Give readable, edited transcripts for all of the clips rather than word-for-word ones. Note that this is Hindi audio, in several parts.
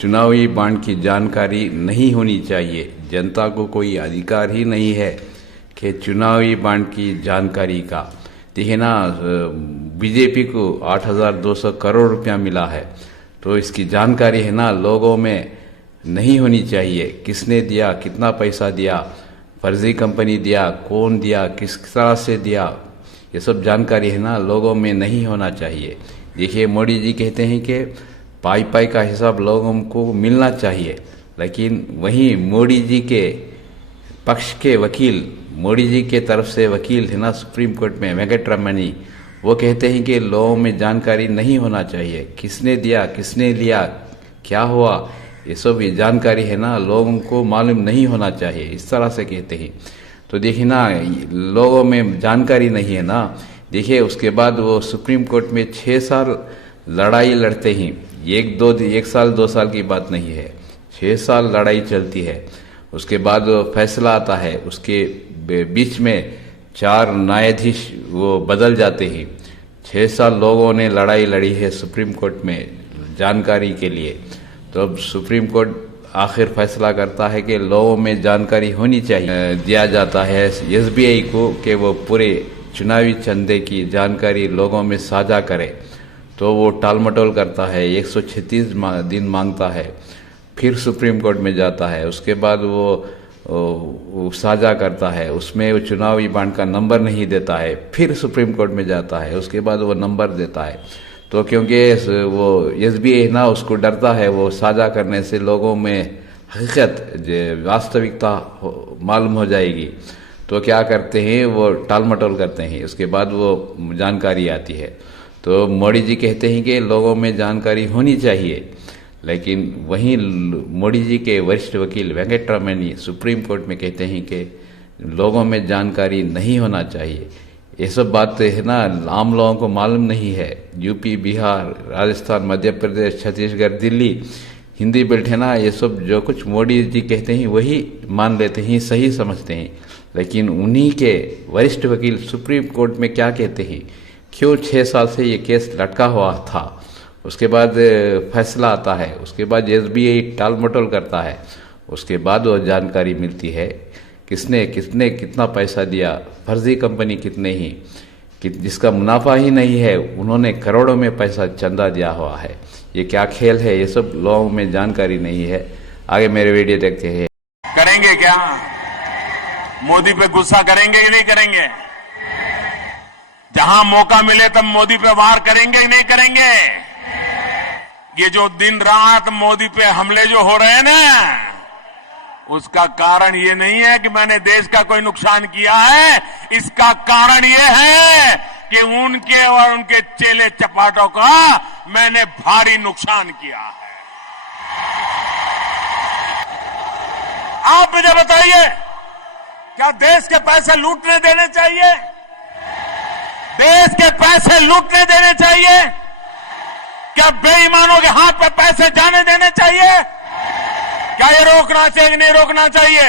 चुनावी बॉन्ड की जानकारी नहीं होनी चाहिए। जनता को कोई अधिकार ही नहीं है कि चुनावी बॉन्ड की जानकारी का। देखिए ना, बीजेपी को 8,200 करोड़ रुपया मिला है, तो इसकी जानकारी है ना लोगों में नहीं होनी चाहिए। किसने दिया, कितना पैसा दिया, फर्जी कंपनी दिया, कौन दिया, किस तरह से दिया, ये सब जानकारी है ना लोगों में नहीं होना चाहिए। देखिए, मोदी जी कहते हैं कि पाई पाई का हिसाब लोगों को मिलना चाहिए, लेकिन वहीं मोदी जी के पक्ष के वकील, मोदी जी के तरफ से वकील है ना सुप्रीम कोर्ट में वेंकटरमणी, वो कहते हैं कि लोगों में जानकारी नहीं होना चाहिए। किसने दिया, किसने लिया, क्या हुआ, ये सब ये जानकारी है ना लोगों को मालूम नहीं होना चाहिए, इस तरह से कहते हैं। तो देखिए ना, लोगों में जानकारी नहीं है ना। देखिए, उसके बाद वो सुप्रीम कोर्ट में 6 साल लड़ाई लड़ते हैं। एक साल 2 साल की बात नहीं है, 6 साल लड़ाई चलती है। उसके बाद फैसला आता है, उसके बीच में 4 न्यायाधीश वो बदल जाते हैं। 6 साल लोगों ने लड़ाई लड़ी है सुप्रीम कोर्ट में जानकारी के लिए। तो अब सुप्रीम कोर्ट आखिर फैसला करता है कि लोगों में जानकारी होनी चाहिए। दिया जाता है एसबीआई को कि वो पूरे चुनावी चंदे की जानकारी लोगों में साझा करे, तो वो टाल मटोल करता है, 136 दिन मांगता है, फिर सुप्रीम कोर्ट में जाता है। उसके बाद वो साझा करता है, उसमें वो चुनावी बॉन्ड का नंबर नहीं देता है, फिर सुप्रीम कोर्ट में जाता है, उसके बाद वो नंबर देता है। तो क्योंकि वो एसबीआई ना उसको डरता है, वो साझा करने से लोगों में हकीकत वास्तविकता मालूम हो जाएगी, तो क्या करते हैं वो टाल मटोल करते हैं। उसके बाद वो जानकारी आती है। तो मोदी जी कहते हैं कि लोगों में जानकारी होनी चाहिए, लेकिन वहीं मोदी जी के वरिष्ठ वकील वेंकटरमणी सुप्रीम कोर्ट में कहते हैं कि लोगों में जानकारी नहीं होना चाहिए। ये सब बात है ना आम लोगों को मालूम नहीं है। यूपी, बिहार, राजस्थान, मध्य प्रदेश, छत्तीसगढ़, दिल्ली, हिंदी बेल्ट है ना, ये सब जो कुछ मोदी जी कहते हैं वही मान लेते हैं, सही समझते हैं। लेकिन उन्हीं के वरिष्ठ वकील सुप्रीम कोर्ट में क्या कहते हैं, क्यों 6 साल से ये केस लटका हुआ था। उसके बाद फैसला आता है, उसके बाद एसबीआई टाल मटोल करता है, उसके बाद वो जानकारी मिलती है किसने किसने कितना पैसा दिया, फर्जी कंपनी कितने ही कि जिसका मुनाफा ही नहीं है, उन्होंने करोड़ों में पैसा चंदा दिया हुआ है। ये क्या खेल है, ये सब लोगों में जानकारी नहीं है। आगे मेरे वीडियो देखते हैं। करेंगे क्या? मोदी पे गुस्सा करेंगे कि नहीं करेंगे? जहां मौका मिले तब मोदी पे वार करेंगे कि नहीं करेंगे? ये जो दिन रात मोदी पे हमले जो हो रहे हैं ना, उसका कारण ये नहीं है कि मैंने देश का कोई नुकसान किया है। इसका कारण ये है कि उनके और उनके चेले चपाटों का मैंने भारी नुकसान किया है। आप मुझे बताइए, क्या देश के पैसे लूटने देने चाहिए? देश के पैसे लूटने देने चाहिए? क्या बेईमानों के हाथ पे पैसे जाने देने चाहिए? क्या ये रोकना चाहिए कि नहीं रोकना चाहिए?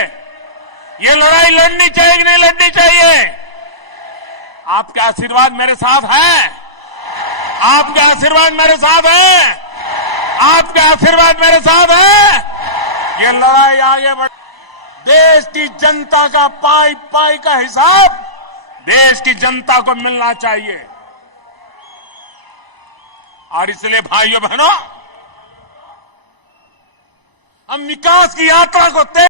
ये लड़ाई लड़नी चाहिए कि नहीं लड़नी चाहिए? आपका आशीर्वाद मेरे साथ है, आपका आशीर्वाद मेरे साथ है, आपका आशीर्वाद मेरे साथ है। ये लड़ाई आगे बढ़, देश की जनता का पाई पाई का हिसाब देश की जनता को मिलना चाहिए। और इसलिए भाइयों बहनों, हम विकास की यात्रा को